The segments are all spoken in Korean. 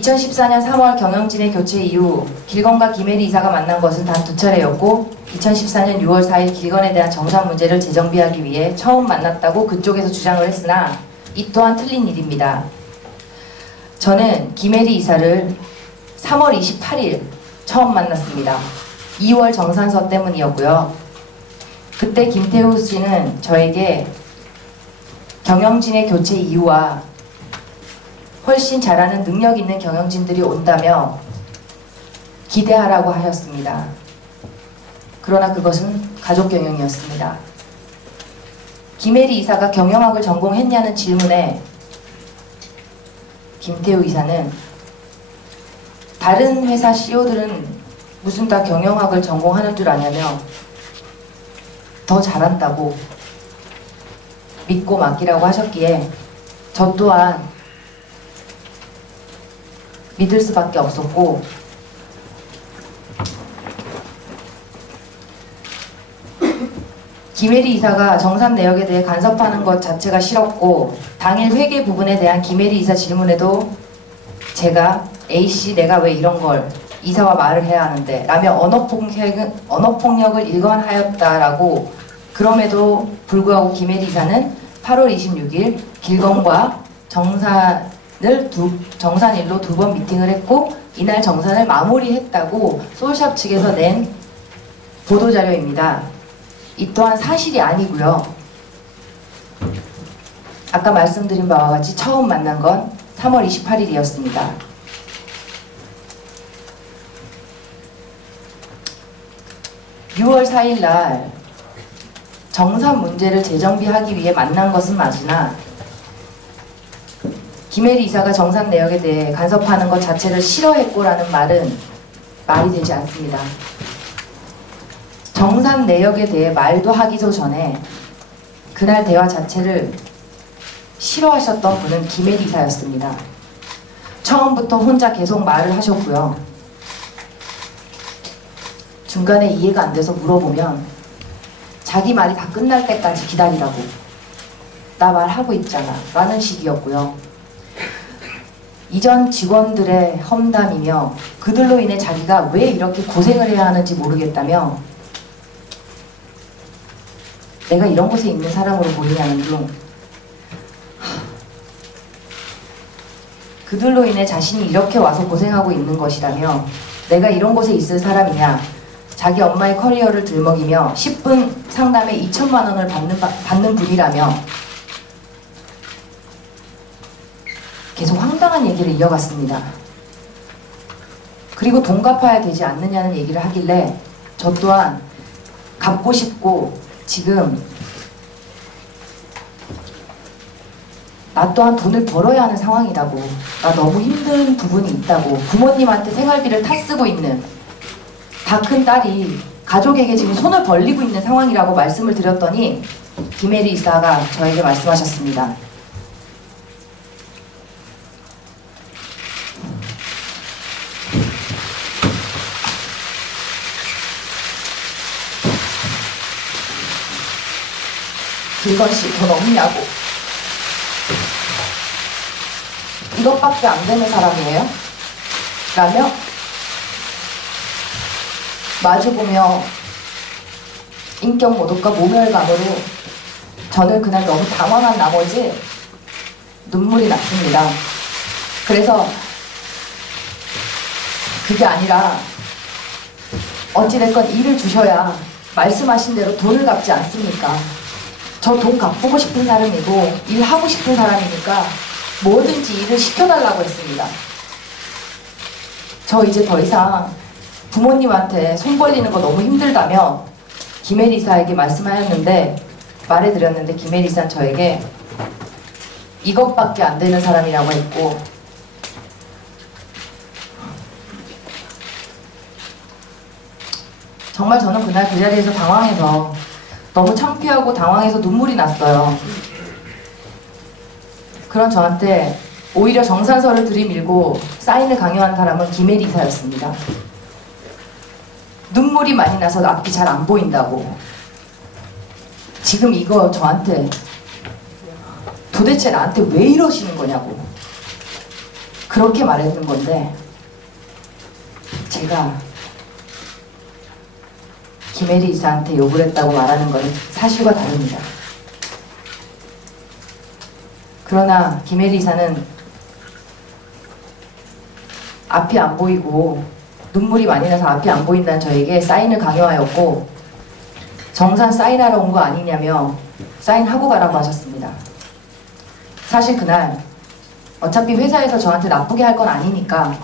2014년 3월 경영진의 교체 이후 길건과 김혜리 이사가 만난 것은 단 2차례였고 2014년 6월 4일 길건에 대한 정산 문제를 재정비하기 위해 처음 만났다고 그쪽에서 주장을 했으나 이 또한 틀린 일입니다. 저는 김혜리 이사를 3월 28일 처음 만났습니다. 2월 정산서 때문이었고요. 그때 김태우 씨는 저에게 경영진의 교체 이유와 훨씬 잘하는 능력 있는 경영진들이 온다며 기대하라고 하셨습니다. 그러나 그것은 가족 경영이었습니다. 김혜리 이사가 경영학을 전공했냐는 질문에 김태우 이사는 다른 회사 CEO들은 무슨 다 경영학을 전공하는 줄 아냐며 더 잘한다고 믿고 맡기라고 하셨기에 저 또한 믿을 수밖에 없었고 김혜리 이사가 정산 내역에 대해 간섭하는 것 자체가 싫었고 당일 회계 부분에 대한 김혜리 이사 질문에도 제가 A씨 내가 왜 이런 걸 이사와 말을 해야 하는데 라며 언어폭력을 일관하였다라고 그럼에도 불구하고 김혜리 이사는 8월 26일 길건과 정산일로 2번 미팅을 했고 이날 정산을 마무리했다고 소울샵 측에서 낸 보도자료입니다. 이 또한 사실이 아니고요. 아까 말씀드린 바와 같이 처음 만난 건 3월 28일이었습니다. (6월 4일) 날 정산 문제를 재정비하기 위해 만난 것은 맞으나 김혜리 이사가 정산 내역에 대해 간섭하는 것 자체를 싫어했고라는 말은 말이 되지 않습니다. 정산 내역에 대해 말도 하기도 전에 그날 대화 자체를 싫어하셨던 분은 김혜리 이사였습니다. 처음부터 혼자 계속 말을 하셨고요. 중간에 이해가 안 돼서 물어보면 자기 말이 다 끝날 때까지 기다리라고 나 말하고 있잖아 라는 식이었고요. 이전 직원들의 험담이며 그들로 인해 자기가 왜 이렇게 고생을 해야 하는지 모르겠다며 내가 이런 곳에 있는 사람으로 보이냐는 둥 그들로 인해 자신이 이렇게 와서 고생하고 있는 것이라며 내가 이런 곳에 있을 사람이냐 자기 엄마의 커리어를 들먹이며 10분 상담에 2천만 원을 받는 분이라며 계속 황당한 얘기를 이어갔습니다. 그리고 돈 갚아야 되지 않느냐는 얘기를 하길래 저 또한 갚고 싶고 지금 나 또한 돈을 벌어야 하는 상황이라고 나 너무 힘든 부분이 있다고 부모님한테 생활비를 다 쓰고 있는 다 큰 딸이 가족에게 지금 손을 벌리고 있는 상황이라고 말씀을 드렸더니 김혜리 이사가 저에게 말씀하셨습니다. 길건씨 돈 없냐고 이것밖에 안 되는 사람이에요? 라며 마주보며 인격 모독과 모멸감으로 저는 그날 너무 당황한 나머지 눈물이 났습니다. 그래서 그게 아니라 어찌됐건 일을 주셔야 말씀하신 대로 돈을 갚지 않습니까? 저 돈 갚고 싶은 사람이고 일하고 싶은 사람이니까 뭐든지 일을 시켜달라고 했습니다. 저 이제 더 이상 부모님한테 손 벌리는 거 너무 힘들다며 김혜리 이사에게 말씀하였는데 말해드렸는데 김혜리 이사는 저에게 이것밖에 안 되는 사람이라고 했고 정말 저는 그날 그 자리에서 당황해서 너무 창피하고 당황해서 눈물이 났어요. 그런 저한테 오히려 정산서를 들이밀고 사인을 강요한 사람은 김혜리 이사였습니다. 눈물이 많이 나서 앞이 잘 안 보인다고 지금 이거 저한테 도대체 나한테 왜 이러시는 거냐고 그렇게 말했는 건데 제가 김혜리 이사한테 욕을 했다고 말하는 건 사실과 다릅니다. 그러나 김혜리 이사는 앞이 안 보이고 눈물이 많이 나서 앞이 안 보인다는 저에게 사인을 강요하였고 정산 사인하러 온 거 아니냐며 사인하고 가라고 하셨습니다. 사실 그날 어차피 회사에서 저한테 나쁘게 할 건 아니니까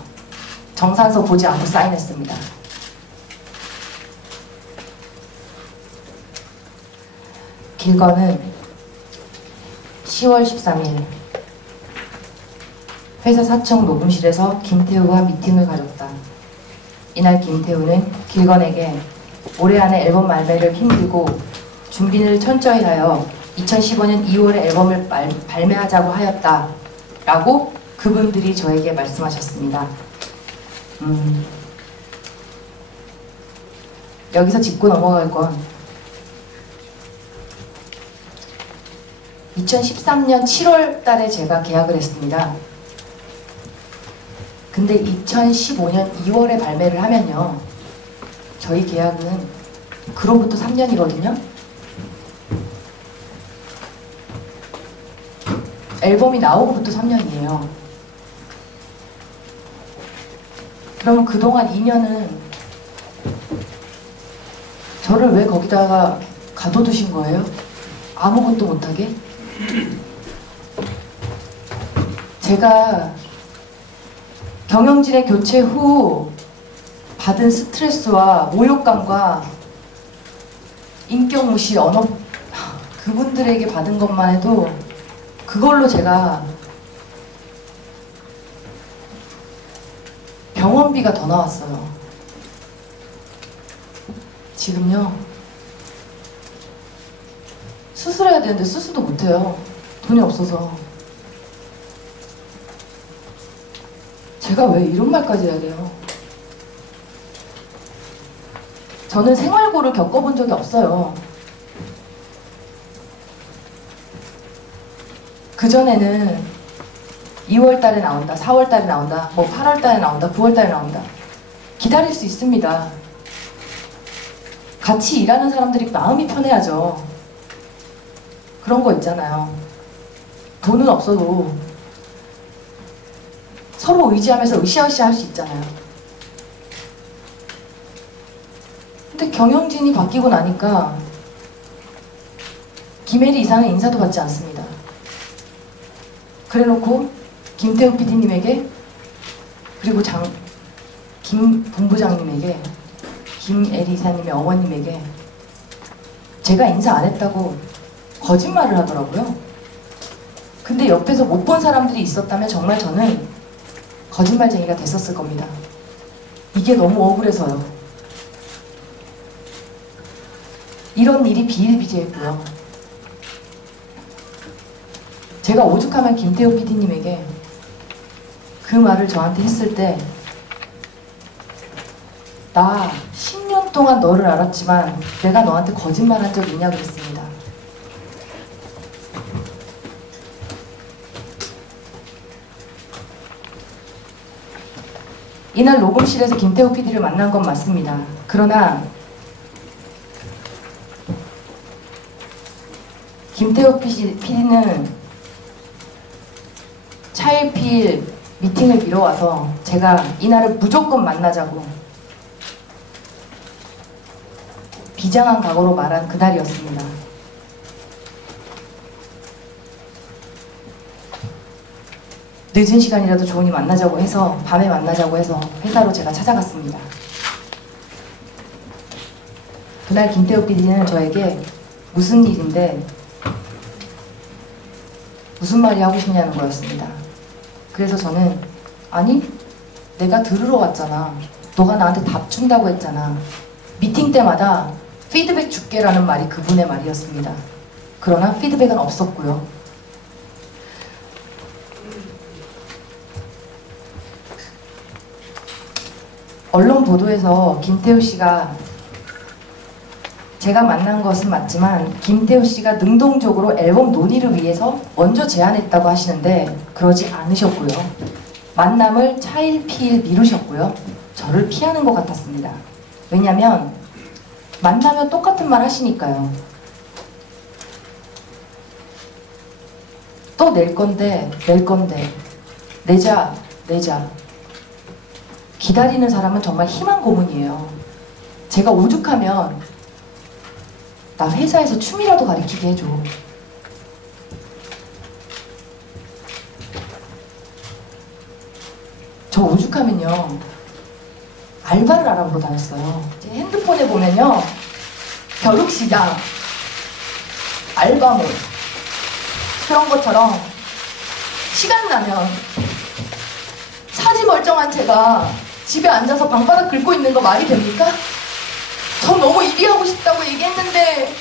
정산서 보지 않고 사인했습니다. 길건은 10월 13일 회사 4층 녹음실에서 김태우와 미팅을 가졌다. 이날 김태우는 길건에게 올해 안에 앨범 발매를 힘들고 준비를 천천히 하여 2015년 2월에 앨범을 발매하자고 하였다 라고 그분들이 저에게 말씀하셨습니다. 여기서 짚고 넘어갈 건 2013년 7월 달에 제가 계약을 했습니다. 근데 2015년 2월에 발매를 하면요, 저희 계약은 그로부터 3년이거든요. 앨범이 나오고부터 3년이에요. 그러면 그동안 2년은 저를 왜 거기다가 가둬두신 거예요? 아무것도 못하게? 제가 경영진의 교체 후 받은 스트레스와 모욕감과 인격무시, 언어, 그분들에게 받은 것만 해도 그걸로 제가 병원비가 더 나왔어요. 지금요, 수술해야 되는데 수술도 못해요. 돈이 없어서. 제가 왜 이런 말까지 해야 돼요? 저는 생활고를 겪어본 적이 없어요. 그전에는 2월 달에 나온다, 4월 달에 나온다, 뭐 8월 달에 나온다, 9월 달에 나온다. 기다릴 수 있습니다. 같이 일하는 사람들이 마음이 편해야죠. 그런 거 있잖아요. 돈은 없어도 서로 의지하면서 으쌰으쌰 할 수 있잖아요. 근데 경영진이 바뀌고 나니까 김혜리 이사는 인사도 받지 않습니다. 그래놓고 김태우 PD님에게 그리고 김 본부장님에게 김혜리 이사님의 어머님에게 제가 인사 안 했다고 거짓말을 하더라고요. 근데 옆에서 못 본 사람들이 있었다면 정말 저는 거짓말쟁이가 됐었을 겁니다. 이게 너무 억울해서요. 이런 일이 비일비재했고요. 제가 오죽하면 김태우 PD님에게 그 말을 저한테 했을 때 나 10년 동안 너를 알았지만 내가 너한테 거짓말한 적 있냐 그랬습니다. 이날 녹음실에서 김태우 PD를 만난 건 맞습니다. 그러나 김태우 PD는 차일피일 미팅을 미뤄와서 제가 이날을 무조건 만나자고 비장한 각오로 말한 그날이었습니다. 늦은 시간이라도 좋으니 만나자고 해서 밤에 만나자고 해서 회사로 제가 찾아갔습니다. 그날 김태우 PD는 저에게 무슨 일인데 무슨 말이 하고 싶냐는 거였습니다. 그래서 저는 아니 내가 들으러 왔잖아. 너가 나한테 답 준다고 했잖아. 미팅 때마다 피드백 줄게라는 말이 그분의 말이었습니다. 그러나 피드백은 없었고요. 언론 보도에서 김태우 씨가 제가 만난 것은 맞지만 김태우 씨가 능동적으로 앨범 논의를 위해서 먼저 제안했다고 하시는데 그러지 않으셨고요. 만남을 차일피일 미루셨고요. 저를 피하는 것 같았습니다. 왜냐면 만나면 똑같은 말 하시니까요. 또 낼 건데 내자. 기다리는 사람은 정말 희망 고문이에요. 제가 오죽하면 나 회사에서 춤이라도 가르치게 해줘. 저 오죽하면요 알바를 알아보러 다녔어요. 제 핸드폰에 보면요 벼룩시장, 알바몬 그런 것처럼 시간 나면 사지 멀쩡한 제가 집에 앉아서 방바닥 긁고 있는 거 말이 됩니까? 전 너무 일이 하고 싶다고 얘기했는데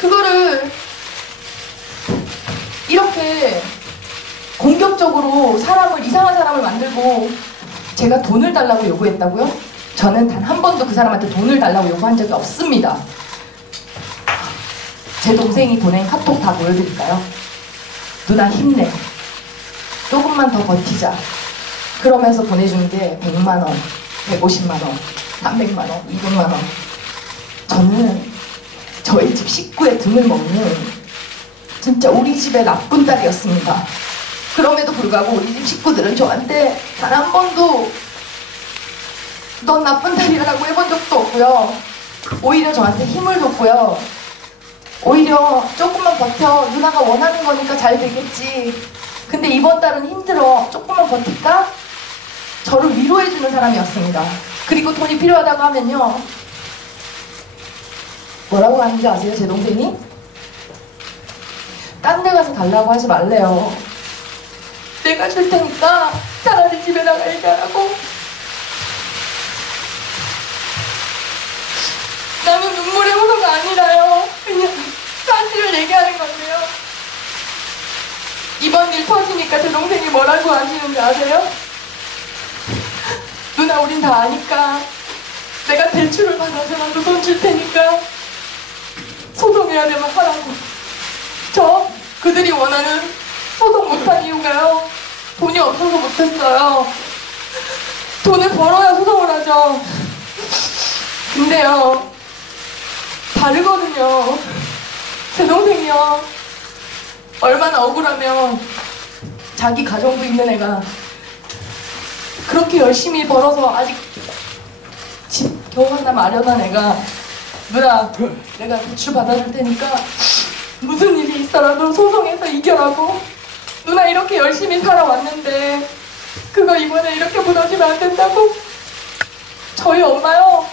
그거를 이렇게 공격적으로 이상한 사람을 만들고 제가 돈을 달라고 요구했다고요? 저는 단 한 번도 그 사람한테 돈을 달라고 요구한 적이 없습니다. 제 동생이 보낸 카톡 다 보여드릴까요? 누나 힘내. 조금만 더 버티자. 그러면서 보내준 게 100만원, 150만원, 300만원, 200만원. 저는 저희 집 식구의 등을 먹는 진짜 우리 집의 나쁜 딸이었습니다. 그럼에도 불구하고 우리 집 식구들은 저한테 단 한 번도 넌 나쁜 딸이라고 해본 적도 없고요. 오히려 저한테 힘을 줬고요. 오히려 조금만 버텨. 누나가 원하는 거니까 잘 되겠지. 근데 이번 달은 힘들어. 조금만 버틸까? 저를 위로해주는 사람이었습니다. 그리고 돈이 필요하다고 하면요. 뭐라고 하는지 아세요? 제 동생이? 딴 데 가서 달라고 하지 말래요. 내가 줄 테니까 차라리 집에 나가 얘기하라고. 나는 눈물의 호소가 아니라요. 그냥 사실을 얘기하는 건데요. 이번 일 터지니까 제 동생이 뭐라고 하시는지 아세요? 누나 우린 다 아니까 내가 대출을 받아서라도 돈 줄 테니까 소송해야 되면 하라고. 그들이 원하는 소송 못한 이유가요. 돈이 없어서 못했어요. 돈을 벌어야 소송을 하죠. 근데요 다르거든요. 제 동생이요 얼마나 억울하면 자기 가정도 있는 애가 그렇게 열심히 벌어서 아직 집 겨우 하나 마련한 애가 누나 내가 대출 받아줄 테니까 무슨 일이 있어라도 소송해서 이겨라고. 누나 이렇게 열심히 살아왔는데 그거 이번에 이렇게 무너지면 안 된다고. 저희 엄마요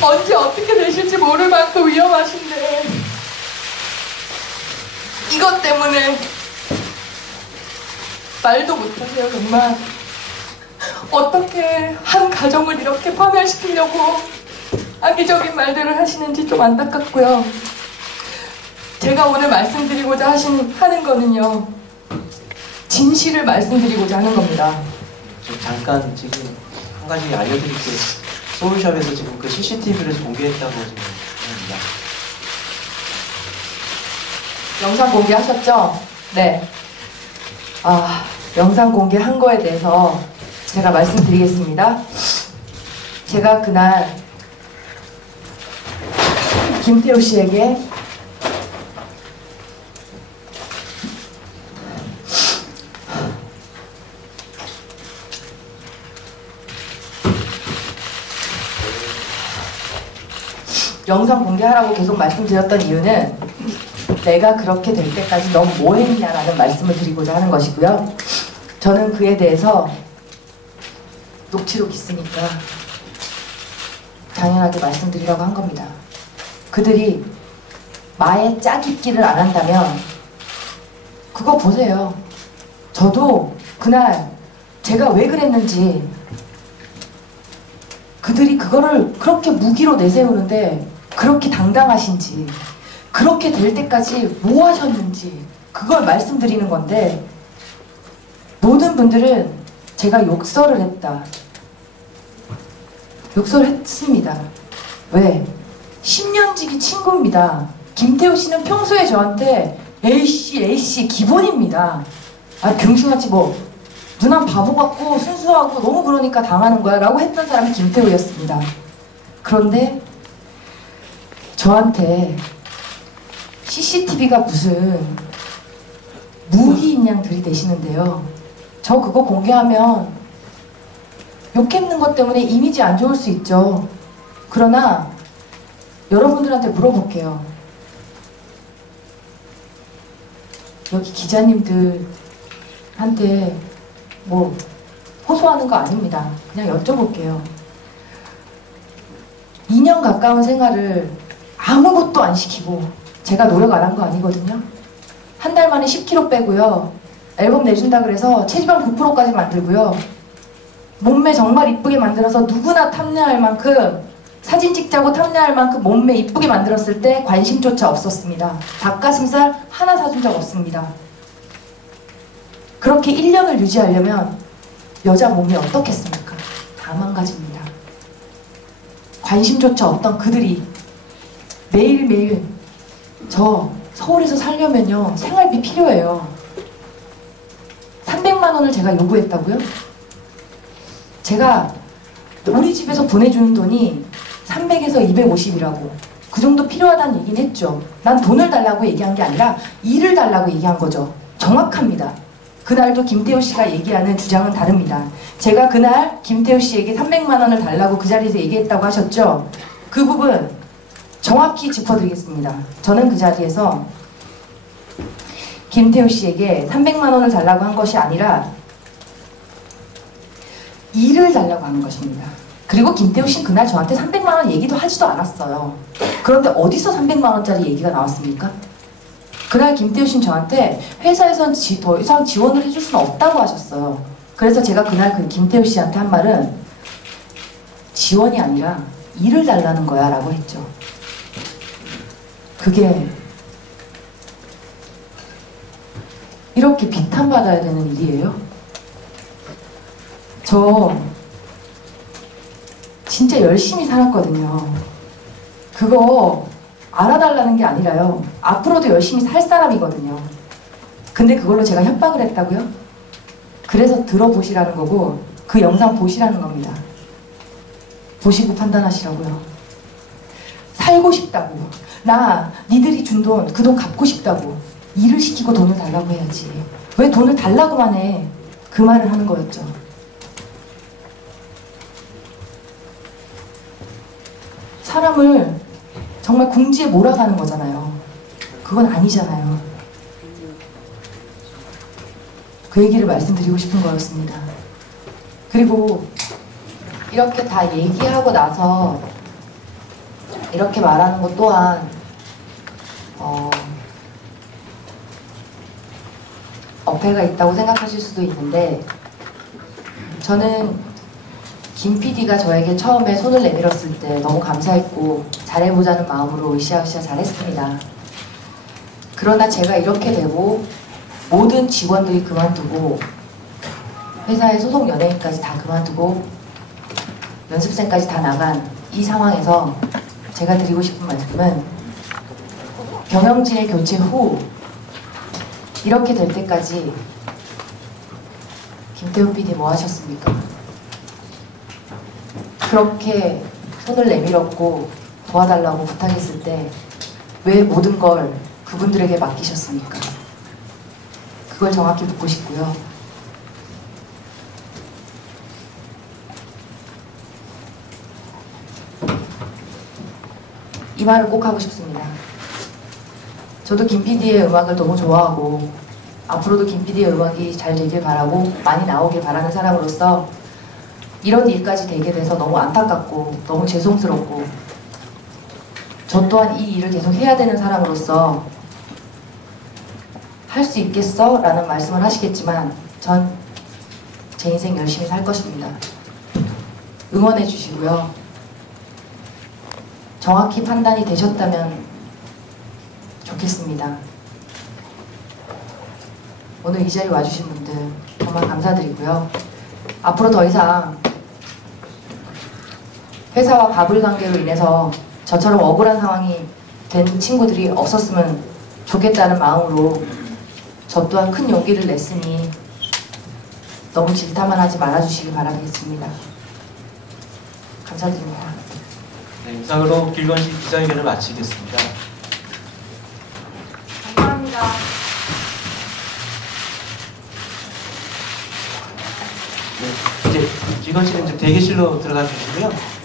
언제 어떻게 되실지 모를 만큼 위험하신데 이것 때문에 말도 못하세요. 정말 어떻게 한 가정을 이렇게 파멸시키려고 악의적인 말들을 하시는지 좀 안타깝고요. 제가 오늘 말씀드리고자 하는 거는요 진실을 말씀드리고자 하는 겁니다. 잠깐 지금 한 가지 알려드릴게요. 소울샵에서 지금 그 CCTV를 공개했다고 지금 합니다. 영상 공개하셨죠? 네. 영상 공개한 거에 대해서 제가 말씀드리겠습니다. 제가 그날 김태호 씨에게 영상 공개하라고 계속 말씀드렸던 이유는 내가 그렇게 될 때까지 넌 뭐 했냐라는 말씀을 드리고자 하는 것이고요. 저는 그에 대해서 녹취록 있으니까 당연하게 말씀드리려고 한 겁니다. 그들이 마에 짜깁기를 안 한다면 그거 보세요. 저도 그날 제가 왜 그랬는지 그들이 그거를 그렇게 무기로 내세우는데 그렇게 당당하신지 그렇게 될 때까지 뭐 하셨는지 그걸 말씀드리는 건데 모든 분들은 제가 욕설을 했다. 욕설을 했습니다. 왜? 10년지기 친구입니다. 김태호 씨는 평소에 저한테 A씨 기본입니다. 아, 병신같이 뭐 누난 바보 같고 순수하고 너무 그러니까 당하는 거야 라고 했던 사람이 김태우였습니다. 그런데 저한테 CCTV가 무슨 무기인 양 들이대시는데요. 저 그거 공개하면 욕했는 것 때문에 이미지 안 좋을 수 있죠. 그러나 여러분들한테 물어볼게요. 여기 기자님들한테 뭐 호소하는 거 아닙니다. 그냥 여쭤볼게요. 2년 가까운 생활을 아무것도 안 시키고 제가 노력 안 한 거 아니거든요. 한 달 만에 10kg 빼고요. 앨범 내준다 그래서 체지방 9%까지 만들고요. 몸매 정말 이쁘게 만들어서 누구나 탐내할 만큼 사진 찍자고 탐내할 만큼 몸매 이쁘게 만들었을 때 관심조차 없었습니다. 닭가슴살 하나 사준 적 없습니다. 그렇게 1년을 유지하려면 여자 몸이 어떻겠습니까? 다 망가집니다. 관심조차 없던 그들이 매일매일 저 서울에서 살려면요 생활비 필요해요. 300만 원을 제가 요구했다고요? 제가 우리 집에서 보내주는 돈이 300에서 250이라고 그 정도 필요하다는 얘기는 했죠. 난 돈을 달라고 얘기한 게 아니라 일을 달라고 얘기한 거죠. 정확합니다. 그날도 김태우 씨가 얘기하는 주장은 다릅니다. 제가 그날 김태우 씨에게 300만 원을 달라고 그 자리에서 얘기했다고 하셨죠. 그 부분 정확히 짚어드리겠습니다. 저는 그 자리에서 김태우 씨에게 300만 원을 달라고 한 것이 아니라 일을 달라고 하는 것입니다. 그리고 김태우 씨는 그날 저한테 300만 원 얘기도 하지도 않았어요. 그런데 어디서 300만 원짜리 얘기가 나왔습니까? 그날 김태우 씨는 저한테 회사에선 더 이상 지원을 해줄 수는 없다고 하셨어요. 그래서 제가 그날 그 김태우 씨한테 한 말은 지원이 아니라 일을 달라는 거야 라고 했죠. 그게 이렇게 비탄받아야 되는 일이에요? 저 진짜 열심히 살았거든요. 그거 알아달라는 게 아니라요. 앞으로도 열심히 살 사람이거든요. 근데 그걸로 제가 협박을 했다고요? 그래서 들어보시라는 거고 그 영상 보시라는 겁니다. 보시고 판단하시라고요. 살고 싶다고. 나 니들이 준 돈, 그 돈 갚고 싶다고. 일을 시키고 돈을 달라고 해야지. 왜 돈을 달라고만 해? 그 말을 하는 거였죠. 사람을 정말 궁지에 몰아가는 거잖아요. 그건 아니잖아요. 그 얘기를 말씀드리고 싶은 거였습니다. 그리고 이렇게 다 얘기하고 나서 이렇게 말하는 것 또한 어폐가 있다고 생각하실 수도 있는데 저는 김 PD가 저에게 처음에 손을 내밀었을 때 너무 감사했고 잘해보자는 마음으로 으쌰으쌰 잘했습니다. 그러나 제가 이렇게 되고 모든 직원들이 그만두고 회사의 소속 연예인까지 다 그만두고 연습생까지 다 나간 이 상황에서 제가 드리고 싶은 말씀은 경영진의 교체 후 이렇게 될 때까지 김태우 PD 뭐 하셨습니까? 그렇게 손을 내밀었고 도와달라고 부탁했을 때 왜 모든 걸 그분들에게 맡기셨습니까? 그걸 정확히 묻고 싶고요. 이 말을 꼭 하고 싶습니다. 저도 김 PD의 음악을 너무 좋아하고 앞으로도 김 PD의 음악이 잘 되길 바라고 많이 나오길 바라는 사람으로서 이런 일까지 되게 돼서 너무 안타깝고 너무 죄송스럽고 저 또한 이 일을 계속 해야 되는 사람으로서 할 수 있겠어? 라는 말씀을 하시겠지만 전 제 인생 열심히 살 것입니다. 응원해 주시고요. 정확히 판단이 되셨다면 좋겠습니다. 오늘 이 자리에 와주신 분들 정말 감사드리고요. 앞으로 더 이상 회사와 가불관계로 인해서 저처럼 억울한 상황이 된 친구들이 없었으면 좋겠다는 마음으로 저 또한 큰 용기를 냈으니 너무 질타만 하지 말아주시기 바라겠습니다. 감사드립니다. 네, 이상으로 길건식 기자회견을 마치겠습니다. 감사합니다. 네, 이제 길건식은 이제 대기실로 들어가 주시고요.